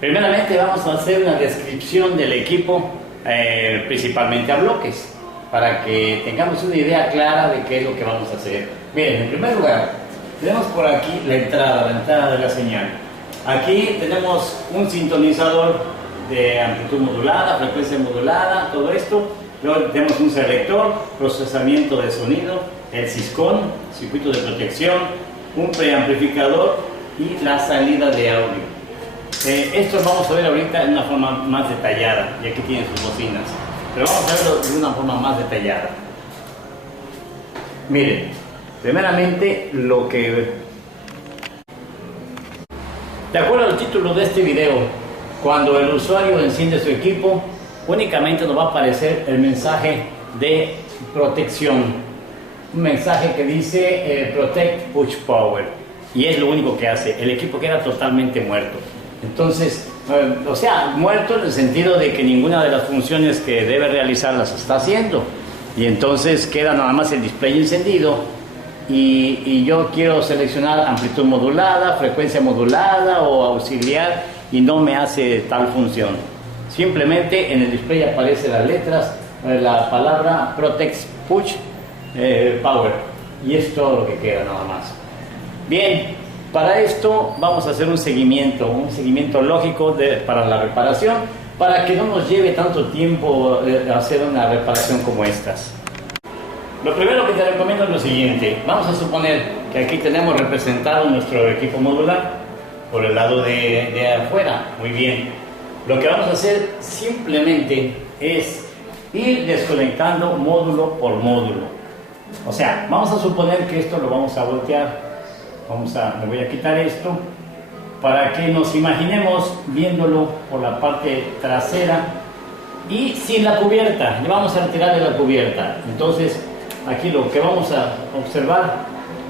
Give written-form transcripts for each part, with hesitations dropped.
Primeramente vamos a hacer una descripción del equipo, principalmente a bloques, para que tengamos una idea clara de qué es lo que vamos a hacer. Bien, en primer lugar, tenemos por aquí la entrada de la señal. Aquí tenemos un sintonizador de amplitud modulada, frecuencia modulada, todo esto. Luego tenemos un selector, procesamiento de sonido, el SYSCON, circuito de protección, un preamplificador y la salida de audio. Esto vamos a ver ahorita en una forma más detallada, y aquí tienen sus bocinas, pero vamos a verlo de una forma más detallada. Miren, primeramente de acuerdo al título de este video, cuando el usuario enciende su equipo, únicamente nos va a aparecer el mensaje de protección, un mensaje que dice Protect Push Power, y es lo único que hace. El equipo queda totalmente muerto. Entonces, o sea, muerto en el sentido de que ninguna de las funciones que debe realizar las está haciendo, y entonces queda nada más el display encendido, y yo quiero seleccionar amplitud modulada, frecuencia modulada o auxiliar, y no me hace tal función. Simplemente en el display aparecen las letras, la palabra Protect Push Power, y es todo lo que queda nada más. Bien, para esto vamos a hacer un seguimiento lógico para la reparación, para que no nos lleve tanto tiempo hacer una reparación como estas. Lo primero que te recomiendo es lo siguiente. Vamos a suponer que aquí tenemos representado nuestro equipo modular por el lado de afuera. Muy bien. Lo que vamos a hacer simplemente es ir desconectando módulo por módulo. O sea, vamos a suponer que esto lo vamos a voltear. Me voy a quitar esto para que nos imaginemos viéndolo por la parte trasera y sin la cubierta. Le vamos a retirar de la cubierta. Entonces, aquí lo que vamos a observar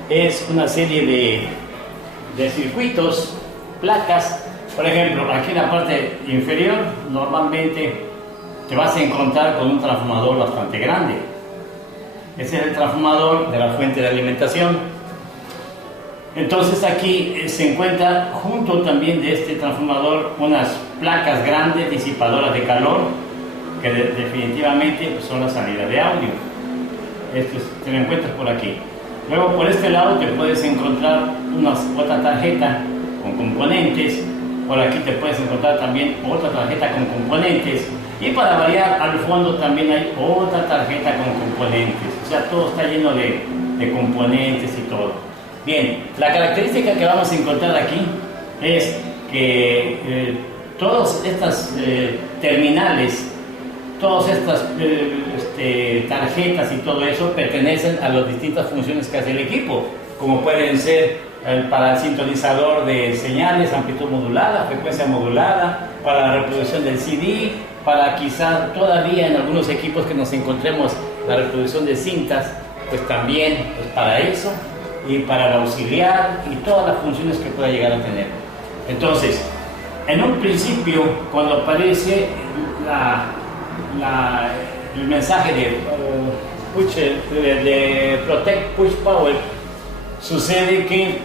es una serie de circuitos, placas. Por ejemplo, aquí en la parte inferior normalmente te vas a encontrar con un transformador bastante grande. Ese es el transformador de la fuente de alimentación. Entonces aquí se encuentra junto también de este transformador unas placas grandes disipadoras de calor que definitivamente son la salida de audio. Esto te lo encuentras por aquí. Luego por este lado te puedes encontrar otra tarjeta con componentes. Por aquí te puedes encontrar también otra tarjeta con componentes. Y para variar, al fondo también hay otra tarjeta con componentes. O sea, todo está lleno de componentes y todo. Bien, la característica que vamos a encontrar aquí es que todas estas terminales, todas estas tarjetas y todo eso pertenecen a las distintas funciones que hace el equipo, como pueden ser para el sintonizador de señales, amplitud modulada, frecuencia modulada, para la reproducción del CD, para quizá todavía en algunos equipos que nos encontremos la reproducción de cintas, pues también pues para eso, y para el auxiliar y todas las funciones que pueda llegar a tener. Entonces, en un principio, cuando aparece el mensaje de Protect Push Power, sucede que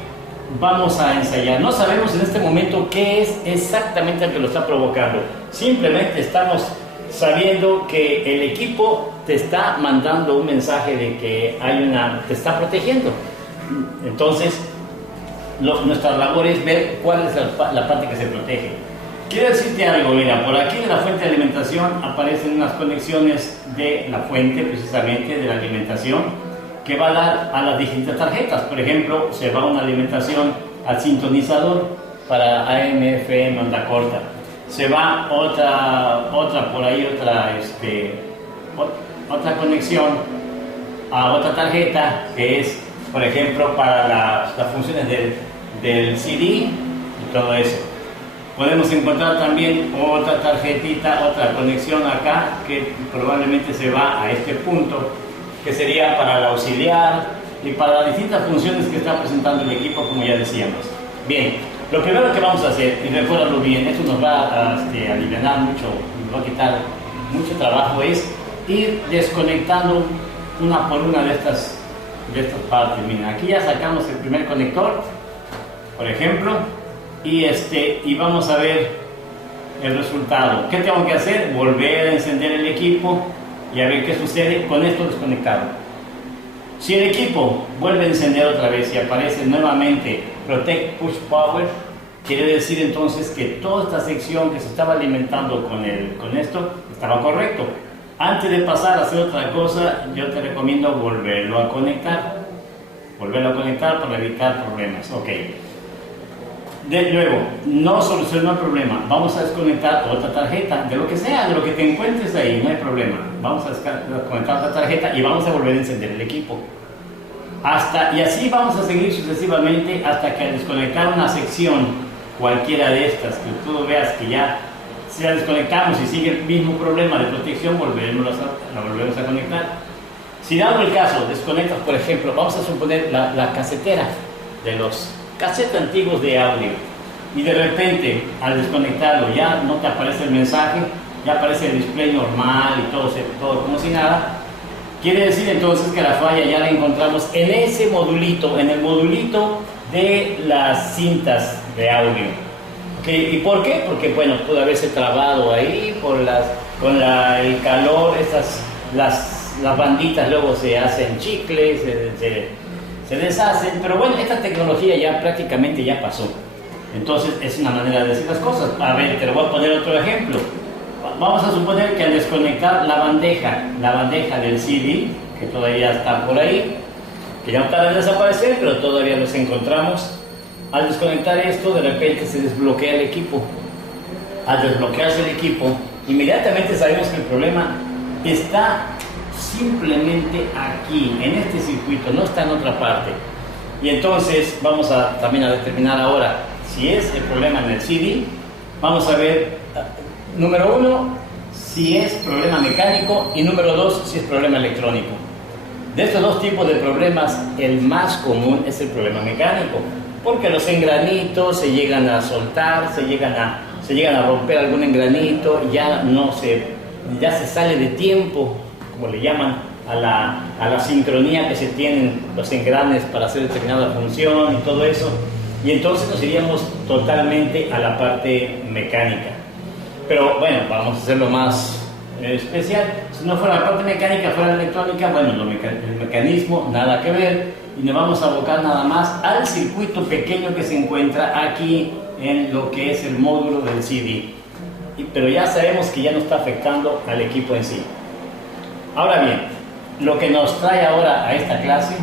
vamos a ensayar. No sabemos en este momento qué es exactamente lo que lo está provocando. Simplemente estamos sabiendo que el equipo te está mandando un mensaje de que te está protegiendo. Entonces, nuestra labor es ver cuál es la parte que se protege. Quiero decirte algo, mira, por aquí en la fuente de alimentación aparecen unas conexiones de la fuente, precisamente de la alimentación, que va a dar a las distintas tarjetas. Por ejemplo, se va una alimentación al sintonizador para AM, FM, onda corta. Se va otra por ahí, otra conexión a otra tarjeta que es, por ejemplo, para las funciones del CD y todo eso. Podemos encontrar también otra tarjetita, otra conexión acá que probablemente se va a este punto, que sería para el auxiliar y para las distintas funciones que está presentando el equipo, como ya decíamos. Bien, lo primero que vamos a hacer, y recuérdalo bien, esto nos va a aliviar mucho, nos va a quitar mucho trabajo, es ir desconectando una por una de estas partes. Mira, aquí ya sacamos el primer conector, por ejemplo, y vamos a ver el resultado. ¿Qué tengo que hacer? Volver a encender el equipo y a ver qué sucede con esto desconectado. Si el equipo vuelve a encender otra vez y aparece nuevamente Protect Push Power, quiere decir entonces que toda esta sección que se estaba alimentando con esto estaba correcto. Antes de pasar a hacer otra cosa, yo te recomiendo volverlo a conectar. Volverlo a conectar para evitar problemas. Ok. Luego, no solucionó el problema. Vamos a desconectar otra tarjeta, de lo que sea, de lo que te encuentres ahí, no hay problema. Vamos a desconectar otra tarjeta y vamos a volver a encender el equipo. Y así vamos a seguir sucesivamente hasta que al desconectar una sección, cualquiera de estas, que tú veas que ya si la desconectamos y sigue el mismo problema de protección, la volvemos a conectar. Si dado el caso, desconectas, por ejemplo, vamos a suponer la casetera de los cassettes antiguos de audio, y de repente al desconectarlo ya no te aparece el mensaje, ya aparece el display normal y todo como si nada. Quiere decir entonces que la falla ya la encontramos en ese modulito, en el modulito de las cintas de audio. ¿Y por qué? Porque bueno, pudo haberse trabado ahí con el calor, las banditas luego se hacen chicles, se deshacen, pero bueno, esta tecnología ya prácticamente ya pasó. Entonces es una manera de decir las cosas. A ver, te lo voy a poner otro ejemplo. Vamos a suponer que al desconectar la bandeja del CD, que todavía está por ahí, que ya no tarda en desaparecer, pero todavía los encontramos. Al desconectar esto, de repente se desbloquea el equipo. Al desbloquearse el equipo, inmediatamente sabemos que el problema está simplemente aquí, en este circuito, no está en otra parte. Y entonces vamos también a determinar ahora si es el problema en el CD. Vamos a ver, número 1, si es problema mecánico, y número 2, si es problema electrónico. De estos dos tipos de problemas, el más común es el problema mecánico, porque los engranitos se llegan a soltar, se llegan a romper algún engranito, ya se sale de tiempo, como le llaman, a la sincronía que se tienen los engranes para hacer determinada función y todo eso, y entonces nos iríamos totalmente a la parte mecánica. Pero bueno, vamos a hacerlo más especial. Si no fuera la parte mecánica, fuera la electrónica, bueno, el mecanismo nada que ver, y nos vamos a abocar nada más al circuito pequeño que se encuentra aquí en lo que es el módulo del CD. Pero ya sabemos que ya no está afectando al equipo en sí. Ahora bien, lo que nos trae ahora a esta clase,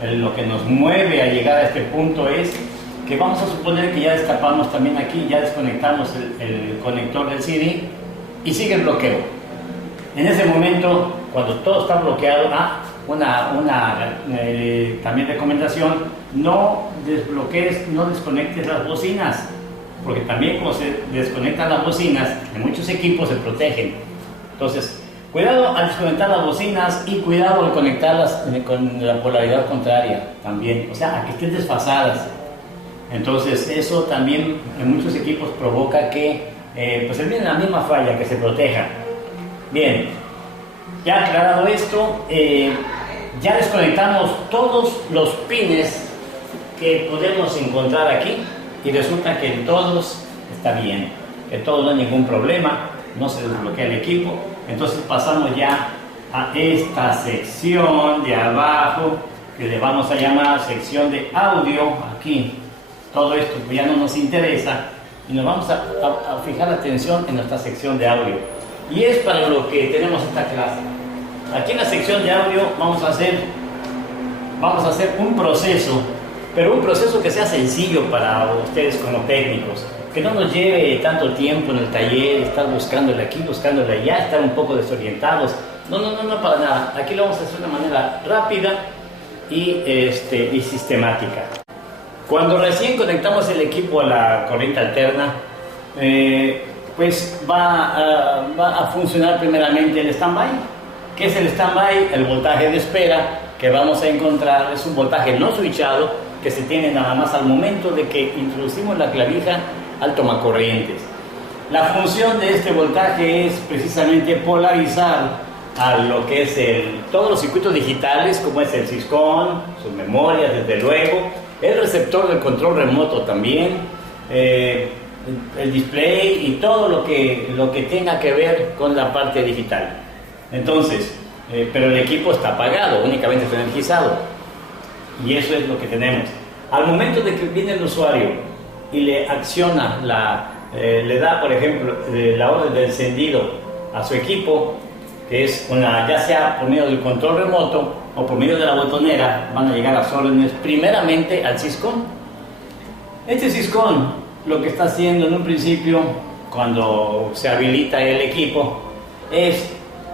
lo que nos mueve a llegar a este punto es que vamos a suponer que ya destapamos también aquí, ya desconectamos el conector del CD y sigue el bloqueo. En ese momento, cuando todo está bloqueado, también recomendación, no desconectes las bocinas, porque también cuando se desconectan las bocinas, en muchos equipos se protegen. Entonces, cuidado al desconectar las bocinas y cuidado al conectarlas con la polaridad contraria también, o sea, a que estén desfasadas. Entonces, eso también en muchos equipos provoca que pues viene la misma falla, que se proteja. Bien, ya aclarado esto, ya desconectamos todos los pines que podemos encontrar aquí y resulta que en todos está bien, que en todos no hay ningún problema, no se desbloquea el equipo. Entonces pasamos ya a esta sección de abajo, que le vamos a llamar sección de audio. Aquí todo esto ya no nos interesa y nos vamos a fijar la atención en nuestra sección de audio, y es para lo que tenemos esta clase. Aquí en la sección de audio vamos a hacer un proceso, pero un proceso que sea sencillo para ustedes como técnicos, que no nos lleve tanto tiempo en el taller, estar buscándole aquí, buscándole allá, estar un poco desorientados. No, para nada. Aquí lo vamos a hacer de una manera rápida y sistemática. Cuando recién conectamos el equipo a la corriente alterna, pues va a funcionar primeramente el stand-by. ¿Qué es el stand-by? El voltaje de espera que vamos a encontrar es un voltaje no switchado que se tiene nada más al momento de que introducimos la clavija al tomacorrientes. La función de este voltaje es precisamente polarizar a lo que es todos los circuitos digitales, como es el Syscon, sus memorias, desde luego, el receptor del control remoto también, el display y todo lo que tenga que ver con la parte digital. Entonces, pero el equipo está apagado, únicamente está energizado. Y eso es lo que tenemos. Al momento de que viene el usuario y le acciona, le da, por ejemplo, la orden de encendido a su equipo, que es ya sea por medio del control remoto o por medio de la botonera, van a llegar las órdenes primeramente al Syscon. Este Syscon lo que está haciendo en un principio, cuando se habilita el equipo, es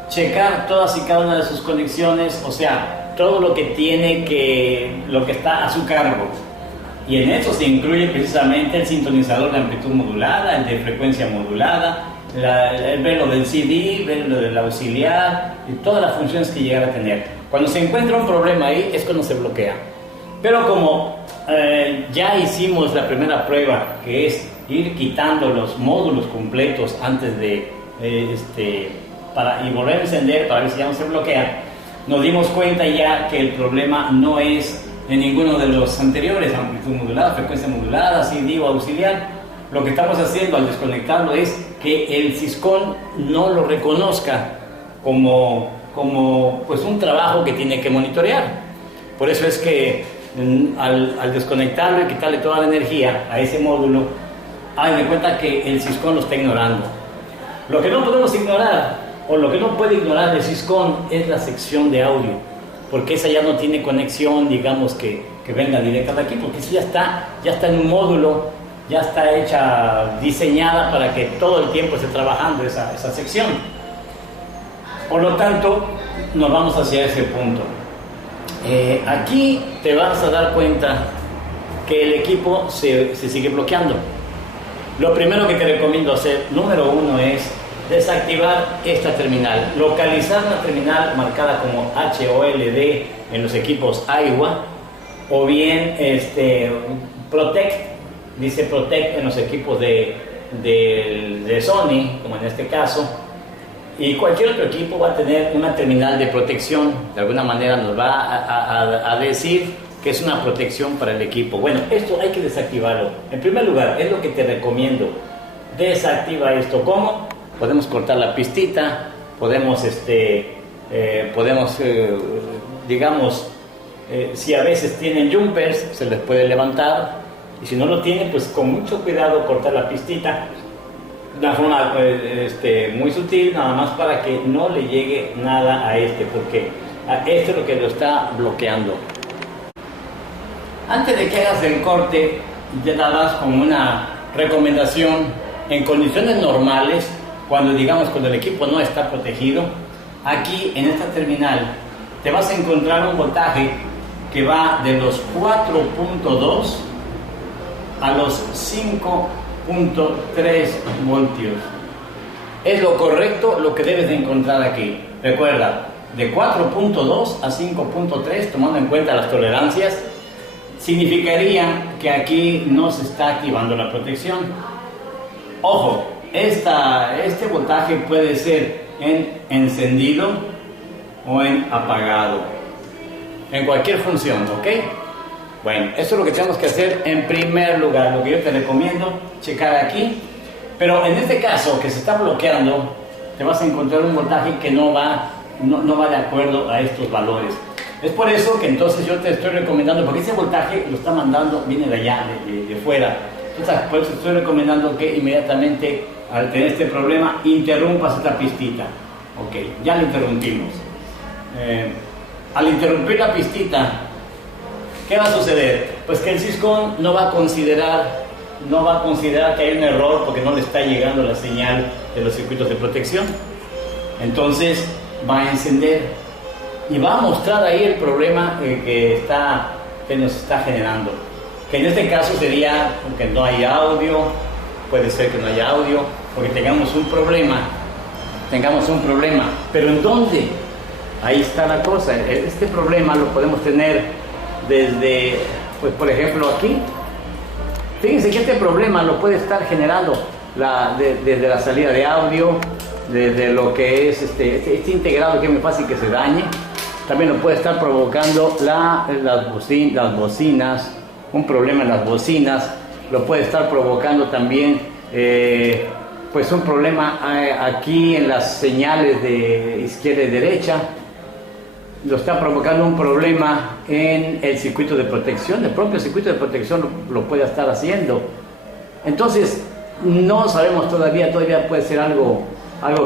checar todas y cada una de sus conexiones, o sea, todo lo que está a su cargo. Y en eso se incluye precisamente el sintonizador de amplitud modulada, el de frecuencia modulada, el ver del CD, ver lo del auxiliar y todas las funciones que llegara a tener. Cuando se encuentra un problema ahí es cuando se bloquea. Pero como ya hicimos la primera prueba, que es ir quitando los módulos completos antes de y volver a encender para ver si ya no se bloquea, nos dimos cuenta ya que el problema no es en ninguno de los anteriores, amplitud modulada, frecuencia modulada, CD o auxiliar. Lo que estamos haciendo al desconectarlo es que el Syscon no lo reconozca como pues un trabajo que tiene que monitorear. Por eso es que al desconectarlo y quitarle toda la energía a ese módulo, hagan de cuenta que el Syscon lo está ignorando. Lo que no podemos ignorar, o lo que no puede ignorar el Syscon, es la sección de audio, porque esa ya no tiene conexión, digamos, que venga directa de aquí, porque esa ya está en un módulo, ya está diseñada para que todo el tiempo esté trabajando esa sección. Por lo tanto, nos vamos hacia ese punto. Aquí te vas a dar cuenta que el equipo se sigue bloqueando. Lo primero que te recomiendo hacer, número uno, es desactivar esta terminal, localizar una terminal marcada como HOLD en los equipos Aiwa, o bien Protect, dice Protect en los equipos de Sony, como en este caso, y cualquier otro equipo va a tener una terminal de protección. De alguna manera nos va a decir que es una protección para el equipo. Bueno, esto hay que desactivarlo. En primer lugar, es lo que te recomiendo. Desactiva esto. ¿Cómo? Podemos cortar la pistita, podemos, digamos, si a veces tienen jumpers, se les puede levantar, y si no lo tienen, pues con mucho cuidado cortar la pistita, de una forma muy sutil, nada más para que no le llegue nada a porque es lo que lo está bloqueando. Antes de que hagas el corte, ya nada más como una recomendación, en condiciones normales, cuando el equipo no está protegido, aquí en esta terminal te vas a encontrar un voltaje que va de los 4.2 a los 5.3 voltios. Es lo correcto, lo que debes de encontrar aquí. Recuerda, de 4.2 a 5.3, tomando en cuenta las tolerancias, significaría que aquí no se está activando la protección. Ojo, este voltaje puede ser en encendido o en apagado, en cualquier función, ¿ok? Bueno, eso es lo que tenemos que hacer en primer lugar, lo que yo te recomiendo, checar aquí. Pero en este caso, que se está bloqueando, te vas a encontrar un voltaje que no va de acuerdo a estos valores. Es por eso que entonces yo te estoy recomendando, porque ese voltaje lo está mandando, viene de allá, de fuera. Entonces, por eso te estoy recomendando que inmediatamente, al tener este problema, interrumpas esta pistita. Ok, ya lo interrumpimos. Al interrumpir la pistita, ¿qué va a suceder? Pues que el Syscon no va a considerar que hay un error porque no le está llegando la señal de los circuitos de protección. Entonces va a encender y va a mostrar ahí el problema que nos está generando. Que en este caso sería que no hay audio, puede ser que no haya audio, porque tengamos un problema. ¿Pero en dónde? Ahí está la cosa. Este problema lo podemos tener desde, pues por ejemplo aquí. Fíjense que este problema lo puede estar generando desde la salida de audio, desde lo que es este integrado, que es muy fácil que se dañe. También lo puede estar provocando las bocinas, un problema en las bocinas. Lo puede estar provocando también pues un problema aquí en las señales de izquierda y derecha, lo está provocando un problema en el circuito de protección. El propio circuito de protección lo puede estar haciendo. Entonces no sabemos todavía puede ser algo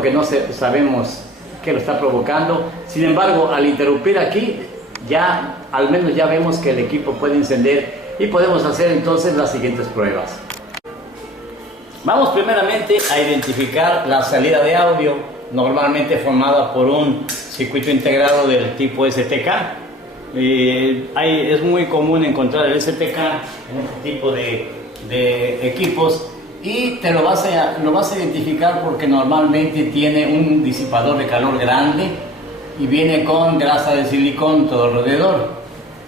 que no sabemos qué lo está provocando. Sin embargo, al interrumpir aquí, ya al menos ya vemos que el equipo puede encender y podemos hacer entonces las siguientes pruebas. Vamos primeramente a identificar la salida de audio, normalmente formada por un circuito integrado del tipo STK. Es muy común encontrar el STK en este tipo de equipos, y te lo vas a identificar porque normalmente tiene un disipador de calor grande y viene con grasa de silicón todo alrededor.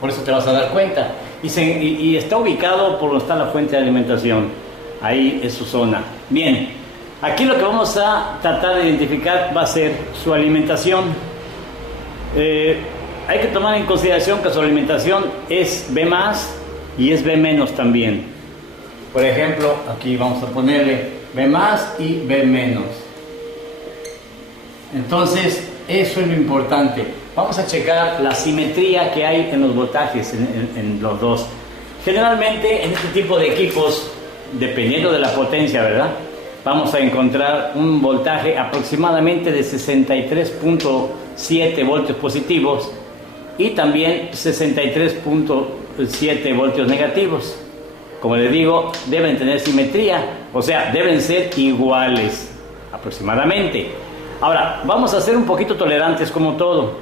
Por eso te vas a dar cuenta. Y está ubicado por donde está la fuente de alimentación. Ahí es su zona. Bien, aquí lo que vamos a tratar de identificar va a ser su alimentación. Hay que tomar en consideración que su alimentación es B+ y es B- también. Por ejemplo, aquí vamos a ponerle B+ y B-. Entonces, eso es lo importante. Vamos a checar la simetría que hay en los voltajes en los dos. Generalmente en este tipo de equipos, dependiendo de la potencia, ¿verdad?, vamos a encontrar un voltaje aproximadamente de 63.7 voltios positivos y también 63.7 voltios negativos. Como les digo, deben tener simetría, o sea, deben ser iguales aproximadamente. Ahora, vamos a ser un poquito tolerantes como todo.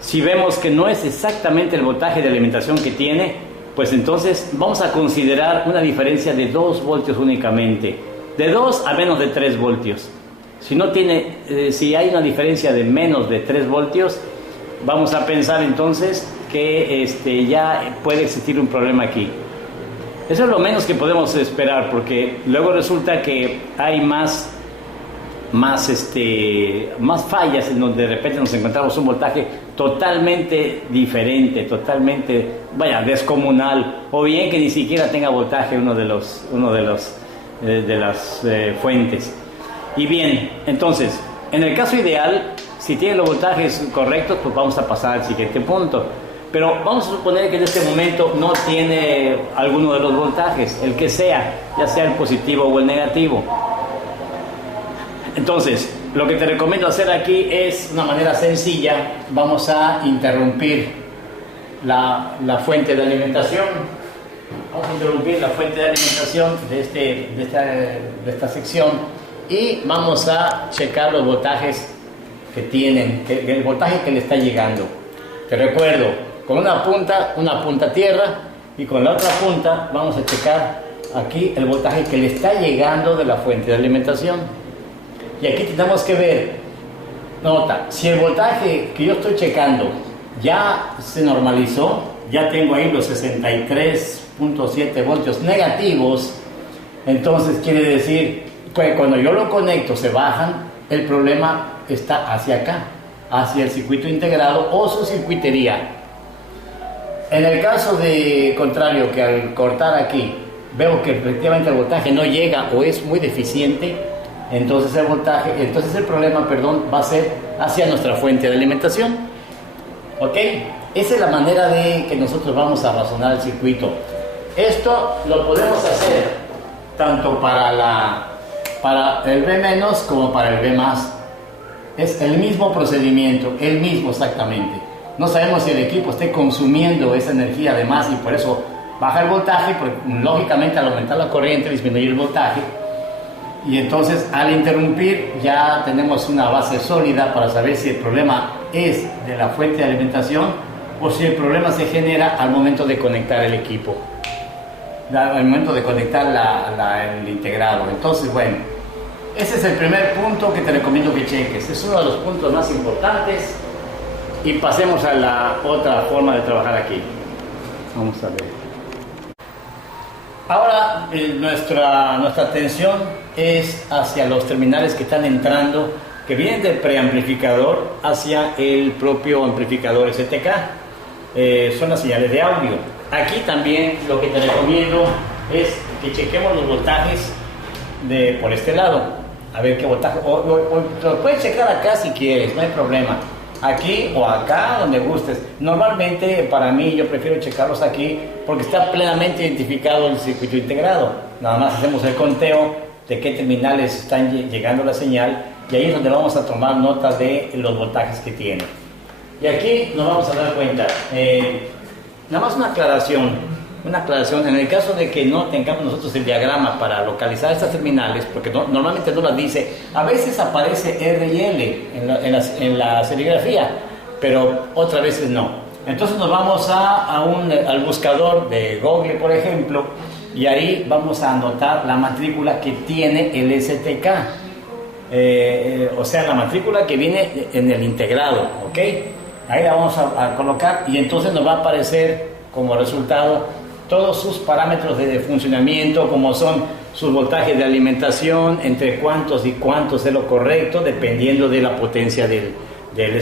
Si vemos que no es exactamente el voltaje de alimentación que tiene, pues entonces vamos a considerar una diferencia de 2 voltios únicamente, de 2 a menos de 3 voltios. Si hay una diferencia de menos de 3 voltios, vamos a pensar entonces que ya puede existir un problema aquí. Eso es lo menos que podemos esperar, porque luego resulta que hay más fallas en donde de repente nos encontramos un voltaje totalmente diferente, totalmente, descomunal, o bien que ni siquiera tenga voltaje uno de las fuentes. Y bien, entonces, en el caso ideal, si tiene los voltajes correctos, pues vamos a pasar al siguiente punto. Pero vamos a suponer que en este momento no tiene alguno de los voltajes, el que sea, ya sea el positivo o el negativo. Entonces, lo que te recomiendo hacer aquí es una manera sencilla. Vamos a interrumpir la fuente de alimentación. Vamos a interrumpir la fuente de alimentación de esta sección y vamos a checar los voltajes que tienen, el voltaje que le está llegando. Te recuerdo, con una punta tierra, y con la otra punta vamos a checar aquí el voltaje que le está llegando de la fuente de alimentación. Y aquí tenemos que ver, nota, si el voltaje que yo estoy checando ya se normalizó, ya tengo ahí los 63.7 voltios negativos, entonces quiere decir que cuando yo lo conecto se bajan, el problema está hacia acá, hacia el circuito integrado o su circuitería. En el caso de contrario, que al cortar aquí veo que efectivamente el voltaje no llega o es muy deficiente, entonces el problema va a ser hacia nuestra fuente de alimentación. ¿Ok? Esa es la manera de que nosotros vamos a razonar el circuito. Esto lo podemos hacer tanto para el B- como para el B+. Es el mismo procedimiento, el mismo exactamente. No sabemos si el equipo esté consumiendo esa energía de más y por eso baja el voltaje, porque lógicamente al aumentar la corriente disminuye el voltaje. Y entonces al interrumpir ya tenemos una base sólida para saber si el problema es de la fuente de alimentación o si el problema se genera al momento de conectar el equipo, al momento de conectar el integrado. Entonces, bueno, ese es el primer punto que te recomiendo que cheques. Es uno de los puntos más importantes. Y pasemos a la otra forma de trabajar aquí. Vamos a ver. Ahora nuestra atención es hacia los terminales que están entrando, que vienen del preamplificador hacia el propio amplificador STK. Son las señales de audio. Aquí también lo que te recomiendo es que chequemos los voltajes por este lado, a ver qué voltaje, o lo puedes checar acá si quieres, no hay problema, aquí o acá, donde gustes. Normalmente para mí yo prefiero checarlos aquí porque está plenamente identificado el circuito integrado. Nada más hacemos el conteo de qué terminales están llegando la señal y ahí es donde vamos a tomar nota de los voltajes que tiene. Y aquí nos vamos a dar cuenta, nada más una aclaración, en el caso de que no tengamos nosotros el diagrama para localizar estas terminales, porque normalmente no las dice, a veces aparece R y L en la serigrafía, pero otras veces no. Entonces nos vamos al buscador de Google, por ejemplo, y ahí vamos a anotar la matrícula que tiene el STK, o sea, la matrícula que viene en el integrado, ¿ok? Ahí la vamos a colocar y entonces nos va a aparecer como resultado todos sus parámetros de funcionamiento, como son sus voltajes de alimentación, entre cuántos y cuántos es lo correcto, dependiendo de la potencia del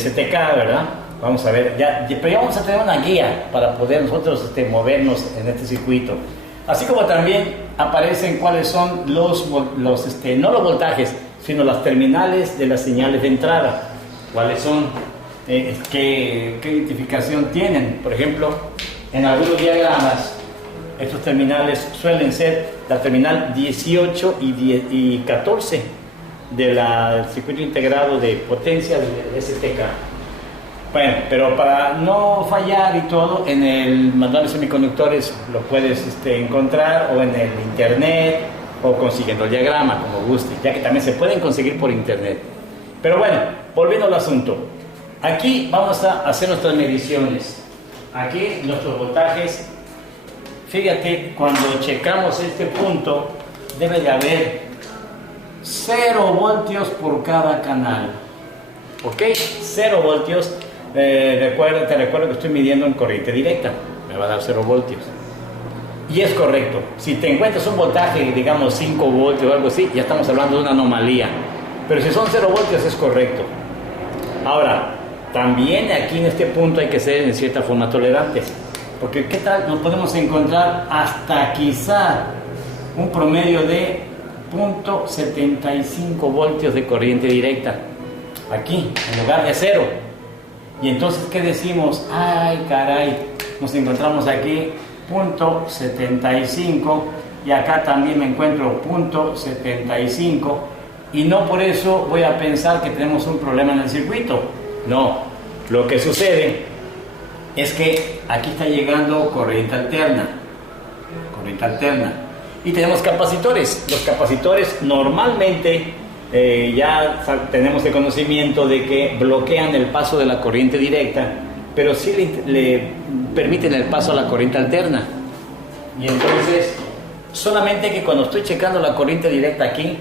STK, ¿verdad? Vamos a ver, pero ya vamos a tener una guía para poder nosotros movernos en este circuito. Así como también aparecen cuáles son no los voltajes, sino las terminales de las señales de entrada. ¿Cuáles son? ¿Qué identificación tienen? Por ejemplo, en algunos diagramas, estos terminales suelen ser la terminal 18 y 14 del circuito integrado de potencia del STK. Bueno, pero para no fallar y todo, en el manual de semiconductores lo puedes encontrar, o en el internet, o consiguiendo el diagrama, como guste, ya que también se pueden conseguir por internet. Pero bueno, volviendo al asunto, aquí vamos a hacer nuestras mediciones. Aquí nuestros voltajes, fíjate, cuando checamos este punto, debe de haber 0 voltios por cada canal. ¿Ok? 0 voltios. Te recuerdo que estoy midiendo en corriente directa, me va a dar 0 voltios. Y es correcto. Si te encuentras un voltaje, digamos 5 voltios o algo así, ya estamos hablando de una anomalía. Pero si son 0 voltios es correcto. Ahora, también aquí en este punto hay que ser en cierta forma tolerantes. Porque ¿qué tal? Nos podemos encontrar hasta quizá un promedio de 0.75 voltios de corriente directa. Aquí, en lugar de 0. Y entonces, ¿qué decimos? Ay, caray, nos encontramos aquí 0.75 y acá también me encuentro 0.75 y no por eso voy a pensar que tenemos un problema en el circuito. No, lo que sucede es que aquí está llegando corriente alterna y tenemos capacitores. Los capacitores normalmente ya tenemos el conocimiento de que bloquean el paso de la corriente directa, pero sí le permiten el paso a la corriente alterna. Y entonces, solamente que cuando estoy checando la corriente directa aquí,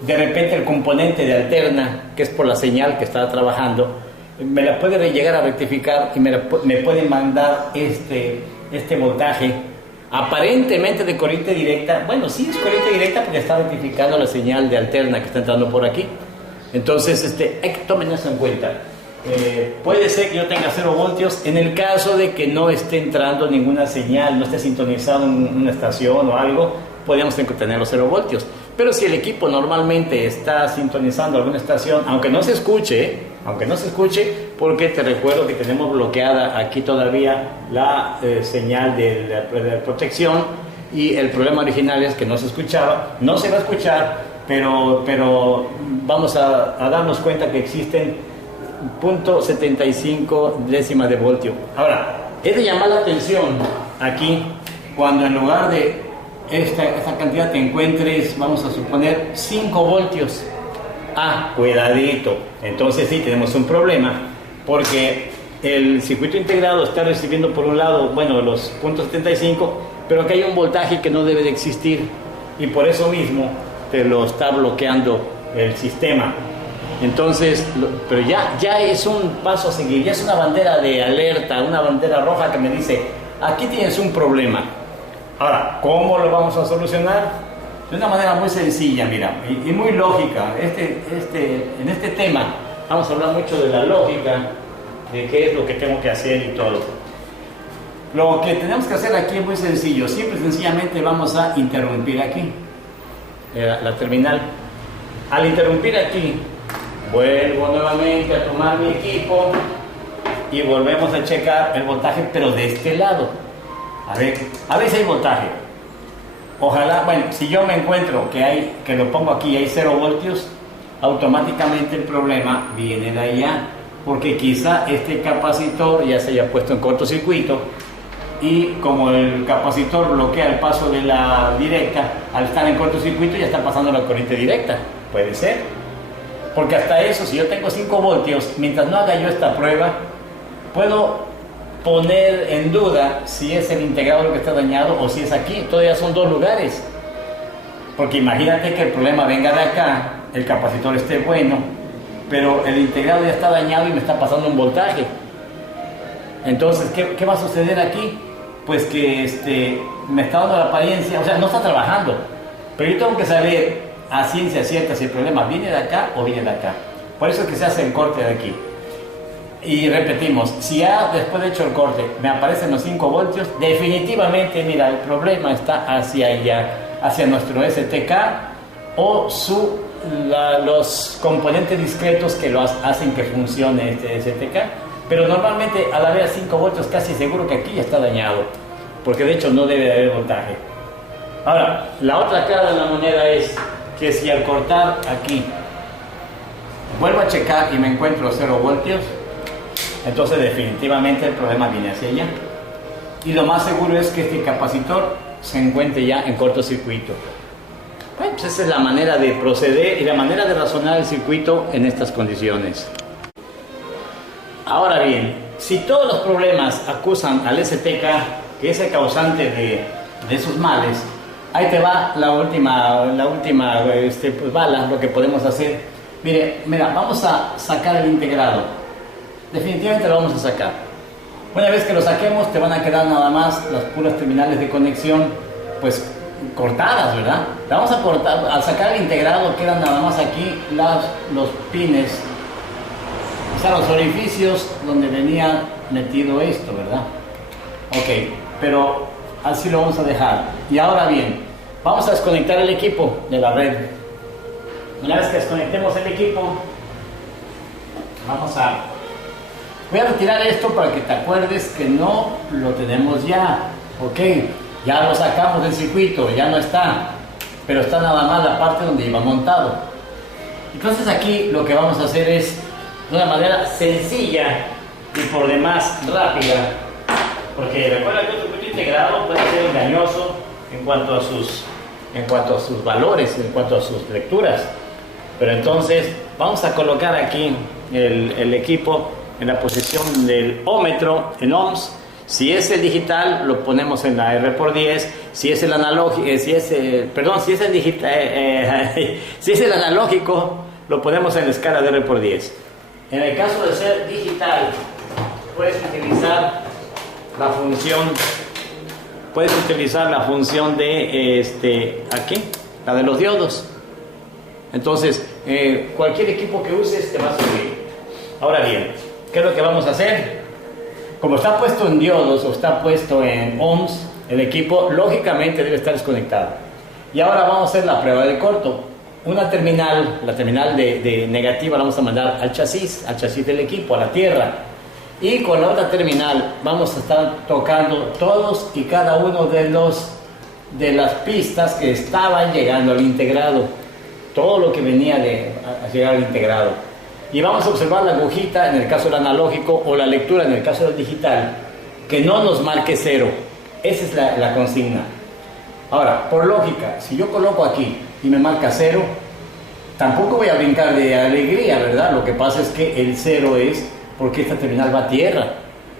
de repente el componente de alterna, que es por la señal que está trabajando, me la puede llegar a rectificar y me puede mandar este voltaje aparentemente de corriente directa. Bueno, sí es corriente directa porque está rectificando la señal de alterna que está entrando por aquí. Entonces, hay que tomar eso en cuenta. Puede ser que yo tenga 0 voltios en el caso de que no esté entrando ninguna señal, no esté sintonizado en una estación o algo, podríamos tener los 0 voltios. Pero si el equipo normalmente está sintonizando alguna estación, aunque no se escuche, porque te recuerdo que tenemos bloqueada aquí todavía la señal de protección, y el problema original es que no se escuchaba, no se va a escuchar, pero vamos a darnos cuenta que existen 0.75 décimas de voltio. Ahora, es de llamar la atención aquí cuando en lugar de esta cantidad te encuentres, vamos a suponer, 5 voltios. Cuidadito, entonces sí tenemos un problema, porque el circuito integrado está recibiendo por un lado, los 0.75, pero aquí hay un voltaje que no debe de existir, y por eso mismo te lo está bloqueando el sistema. Entonces, pero ya es un paso a seguir, ya es una bandera de alerta, una bandera roja que me dice, aquí tienes un problema. Ahora, ¿cómo lo vamos a solucionar? De una manera muy sencilla, mira, y muy lógica. En este tema vamos a hablar mucho de la lógica, de qué es lo que tengo que hacer y todo. Lo que tenemos que hacer aquí es muy sencillo. Simple y sencillamente vamos a interrumpir aquí. la terminal. Al interrumpir aquí, vuelvo nuevamente a tomar mi equipo y volvemos a checar el voltaje, pero de este lado. A ver si hay voltaje. Ojalá, bueno, si yo me encuentro que lo pongo aquí y hay 0 voltios, automáticamente el problema viene de allá, porque quizá este capacitor ya se haya puesto en cortocircuito y como el capacitor bloquea el paso de la directa, al estar en cortocircuito ya está pasando la corriente directa. Puede ser, porque hasta eso, si yo tengo 5 voltios, mientras no haga yo esta prueba, puedo poner en duda si es el integrado lo que está dañado o si es aquí. Todavía son 2 lugares, porque imagínate que el problema venga de acá, el capacitor esté bueno, pero el integrado ya está dañado y me está pasando un voltaje. Entonces, ¿qué va a suceder aquí? Pues que me está dando la apariencia, o sea, no está trabajando, pero yo tengo que saber a ciencia cierta si el problema viene de acá o viene de acá. Por eso es que se hace el corte de aquí. Y repetimos, si ya después de hecho el corte me aparecen los 5 voltios, definitivamente, mira, el problema está hacia allá, hacia nuestro STK o los componentes discretos que lo hacen que funcione este STK. Pero normalmente al haber 5 voltios casi seguro que aquí ya está dañado, porque de hecho no debe de haber voltaje. Ahora, la otra cara de la moneda es que si al cortar aquí vuelvo a checar y me encuentro 0 voltios, entonces definitivamente el problema viene hacia allá. Y lo más seguro es que este capacitor se encuentre ya en cortocircuito. Bueno, pues esa es la manera de proceder y la manera de razonar el circuito en estas condiciones. Ahora bien, si todos los problemas acusan al STK, que es el causante de esos males, ahí te va la última pues, bala, lo que podemos hacer. Mira, vamos a sacar el integrado. Definitivamente lo vamos a sacar. Una vez que lo saquemos, te van a quedar nada más las puras terminales de conexión, pues cortadas, ¿verdad? La vamos a cortar. Al sacar el integrado, quedan nada más aquí los pines, o sea, los orificios donde venía metido esto, ¿verdad? Ok, pero así lo vamos a dejar. Y ahora bien, vamos a desconectar el equipo de la red. Una vez que desconectemos el equipo, voy a retirar esto para que te acuerdes que no lo tenemos ya. Ok, ya lo sacamos del circuito, ya no está, pero está nada más la parte donde iba montado. Entonces aquí lo que vamos a hacer es, de una manera sencilla y por demás rápida, porque recuerda que un circuito integrado puede ser engañoso en cuanto a sus valores, en cuanto a sus lecturas. Pero entonces vamos a colocar aquí el equipo en la posición del ohmmetro en ohms. Si es el digital, lo ponemos en la R por 10. Si es el analógico, si es el analógico, lo ponemos en la escala de R por 10. En el caso de ser digital, puedes utilizar la función de aquí, la de los diodos. Entonces, cualquier equipo que uses te va a servir. Ahora bien, ¿qué es lo que vamos a hacer? Como está puesto en diodos o está puesto en ohms, el equipo lógicamente debe estar desconectado. Y ahora vamos a hacer la prueba de corto. La terminal de negativa la vamos a mandar al chasis del equipo, a la tierra. Y con la otra terminal vamos a estar tocando todos y cada uno de las pistas que estaban llegando al integrado. Todo lo que venía a llegar al integrado. Y vamos a observar la agujita en el caso del analógico o la lectura en el caso del digital, que no nos marque 0. Esa es la consigna. Ahora, por lógica, si yo coloco aquí y me marca 0, tampoco voy a brincar de alegría, ¿verdad? Lo que pasa es que el 0 es porque esta terminal va a tierra.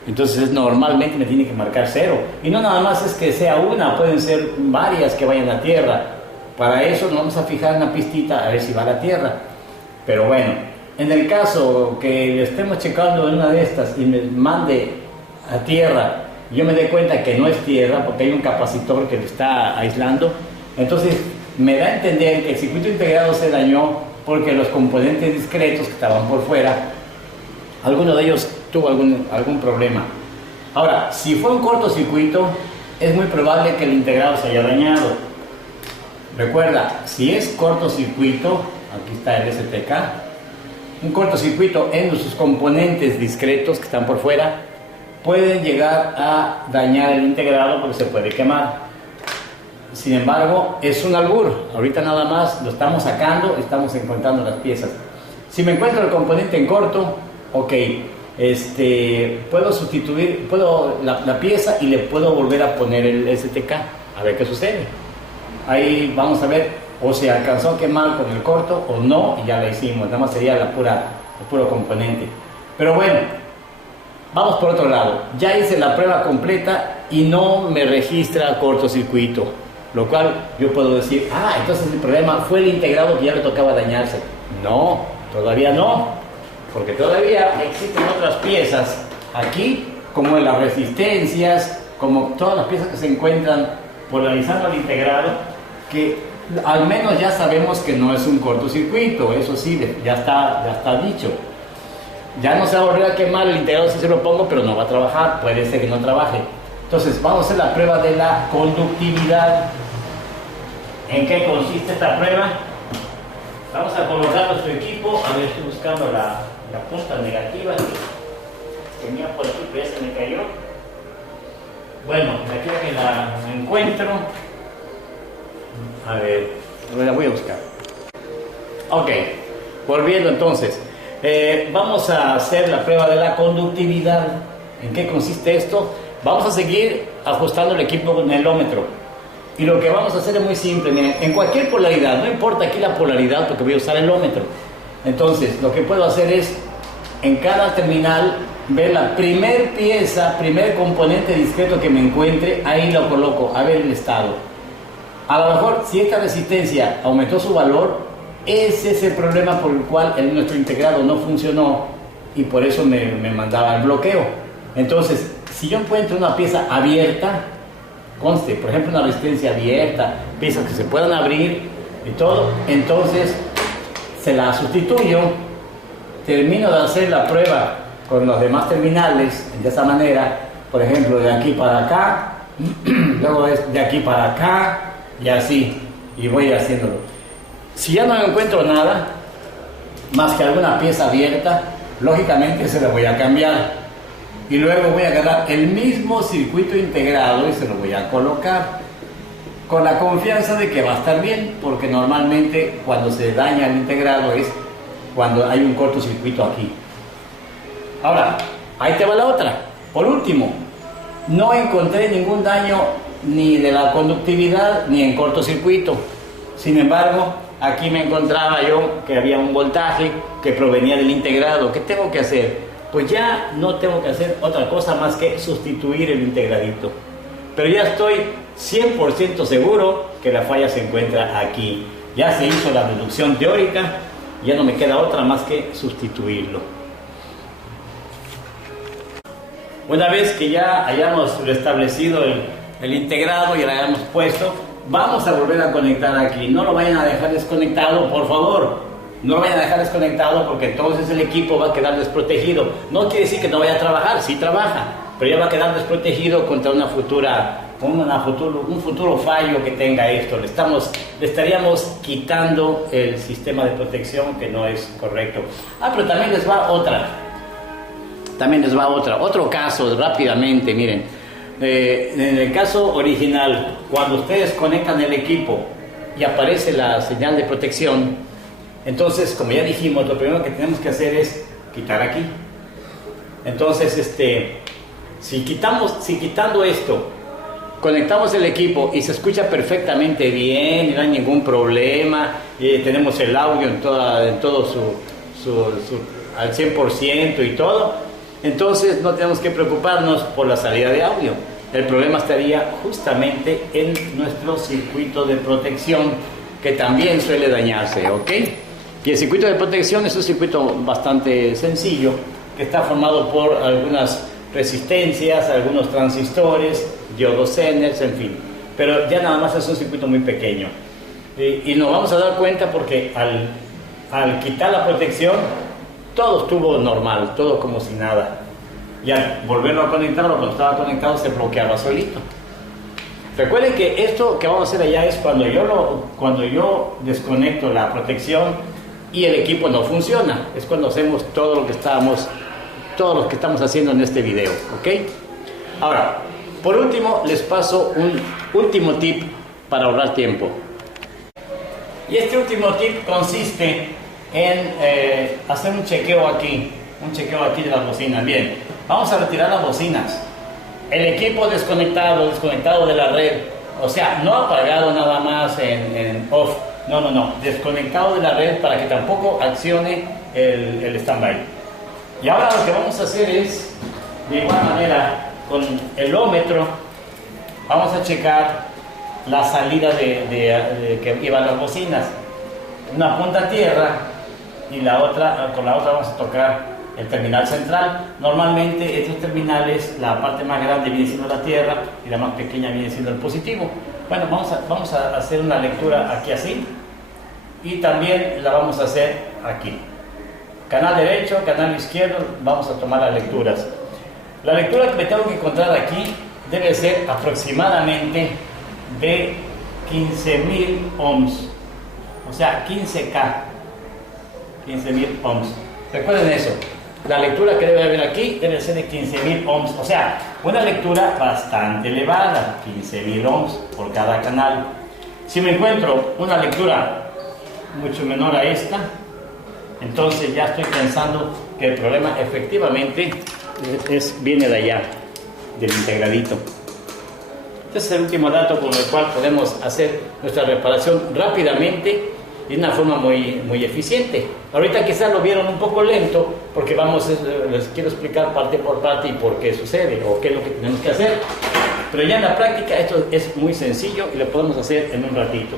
Entonces normalmente me tiene que marcar 0. Y no nada más es que sea una, pueden ser varias que vayan a tierra. Para eso nos vamos a fijar en la pistita a ver si va a la tierra. Pero bueno, en el caso que estemos checando en una de estas y me mande a tierra, yo me doy cuenta que no es tierra porque hay un capacitor que lo está aislando, entonces me da a entender que el circuito integrado se dañó porque los componentes discretos que estaban por fuera, alguno de ellos tuvo algún problema. Ahora, si fue un cortocircuito, es muy probable que el integrado se haya dañado. Recuerda, si es cortocircuito, aquí está el STK, un cortocircuito en sus componentes discretos que están por fuera, pueden llegar a dañar el integrado porque se puede quemar. Sin embargo, es un albur. Ahorita nada más lo estamos sacando, estamos encontrando las piezas. Si me encuentro el componente en corto, ok, puedo sustituir la pieza y le puedo volver a poner el STK, a ver qué sucede. Ahí vamos a ver o se alcanzó a quemar con el corto o no, y ya la hicimos, nada más sería el puro componente. Pero bueno, vamos por otro lado. Ya hice la prueba completa y no me registra cortocircuito, lo cual yo puedo decir, entonces el problema fue el integrado que ya le tocaba dañarse. No, todavía no, porque todavía existen otras piezas aquí, como las resistencias, como todas las piezas que se encuentran polarizando el integrado, que al menos ya sabemos que no es un cortocircuito. Eso sí, ya está dicho. Ya no se va a volver a quemar el integrado si se lo pongo, pero no va a trabajar, puede ser que no trabaje. Entonces vamos a hacer la prueba de la conductividad. ¿En qué consiste esta prueba? Vamos a colocar nuestro equipo. A ver, estoy buscando la punta negativa que tenía por aquí, pero ya se me cayó. Bueno, aquí que la encuentro. A ver, la voy a buscar. Ok, volviendo entonces. Vamos a hacer la prueba de la conductividad. ¿En qué consiste esto? Vamos a seguir ajustando el equipo con el melómetro. Y lo que vamos a hacer es muy simple. Miren, en cualquier polaridad, no importa aquí la polaridad porque voy a usar el melómetro. Entonces, lo que puedo hacer es, en cada terminal, ver la primer pieza, primer componente discreto que me encuentre, ahí lo coloco, a ver el estado. A lo mejor, si esta resistencia aumentó su valor, ese es el problema por el cual nuestro integrado no funcionó y por eso me mandaba el bloqueo. Entonces, si yo encuentro una pieza abierta, conste, por ejemplo, una resistencia abierta, piezas que se puedan abrir y todo, entonces se la sustituyo, termino de hacer la prueba con los demás terminales de esa manera, por ejemplo, de aquí para acá, luego de aquí para acá y así, y voy haciéndolo. Si ya no encuentro nada más que alguna pieza abierta, lógicamente se la voy a cambiar y luego voy a agarrar el mismo circuito integrado y se lo voy a colocar con la confianza de que va a estar bien, porque normalmente cuando se daña el integrado es cuando hay un cortocircuito aquí. Ahora, ahí te va la otra. Por último, no encontré ningún daño ni de la conductividad ni en cortocircuito. Sin embargo, aquí me encontraba yo que había un voltaje que provenía del integrado. ¿Qué tengo que hacer? Pues ya no tengo que hacer otra cosa más que sustituir el integradito. Pero ya estoy 100% seguro que la falla se encuentra aquí. Ya se hizo la deducción teórica, ya no me queda otra más que sustituirlo. Una vez que ya hayamos restablecido el integrado y lo hayamos puesto, vamos a volver a conectar aquí. No lo vayan a dejar desconectado, por favor. No lo vayan a dejar desconectado porque entonces el equipo va a quedar desprotegido. No quiere decir que no vaya a trabajar, sí trabaja, pero ya va a quedar desprotegido contra un futuro fallo que tenga esto. Le estaríamos quitando el sistema de protección, que no es correcto. Pero también les va otra. Otro caso, rápidamente, miren. En el caso original, cuando ustedes conectan el equipo y aparece la señal de protección, entonces, como ya dijimos, lo primero que tenemos que hacer es quitar aquí. Entonces, si quitando esto, conectamos el equipo y se escucha perfectamente bien, y no hay ningún problema, y tenemos el audio en todo al 100% y todo, entonces no tenemos que preocuparnos por la salida de audio. El problema estaría justamente en nuestro circuito de protección, que también suele dañarse, ¿ok? Y el circuito de protección es un circuito bastante sencillo, que está formado por algunas resistencias, algunos transistores, diodos Zener, en fin. Pero ya nada más es un circuito muy pequeño. Y nos vamos a dar cuenta porque al quitar la protección, todo estuvo normal, todo como si nada. Y al volverlo a conectarlo, cuando estaba conectado, se bloqueaba solito. Recuerden que esto que vamos a hacer allá es cuando yo desconecto la protección y el equipo no funciona. Es cuando hacemos todo lo que estamos haciendo en este video, ¿ok? Ahora, por último, les paso un último tip para ahorrar tiempo. Y este último tip consiste en hacer un chequeo aquí de las bocinas. Bien, vamos a retirar las bocinas. El equipo desconectado de la red, o sea, no apagado nada más en off, no, desconectado de la red para que tampoco accione el stand-by. Y ahora lo que vamos a hacer es, de igual manera, con el ómetro, vamos a checar la salida de que iban las bocinas. Una punta a tierra y con la otra vamos a tocar el terminal central. Normalmente estos terminales, la parte más grande viene siendo la tierra y la más pequeña viene siendo el positivo. Bueno, vamos a hacer una lectura aquí así y también la vamos a hacer aquí. Canal derecho, canal izquierdo, vamos a tomar las lecturas. La lectura que me tengo que encontrar aquí debe ser aproximadamente de 15.000 ohms, o sea, 15K, 15.000 ohms. Recuerden eso. La lectura que debe haber aquí debe ser de 15.000 ohms, o sea, una lectura bastante elevada, 15.000 ohms por cada canal. Si me encuentro una lectura mucho menor a esta, entonces ya estoy pensando que el problema efectivamente viene de allá, del integradito. Este es el último dato con el cual podemos hacer nuestra reparación rápidamente y de una forma muy eficiente. Ahorita quizás lo vieron un poco lento porque les quiero explicar parte por parte y por qué sucede o qué es lo que tenemos que hacer. Pero ya en la práctica esto es muy sencillo y lo podemos hacer en un ratito.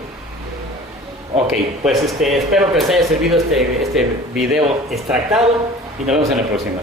Ok, pues espero que les haya servido este video extractado y nos vemos en la próxima.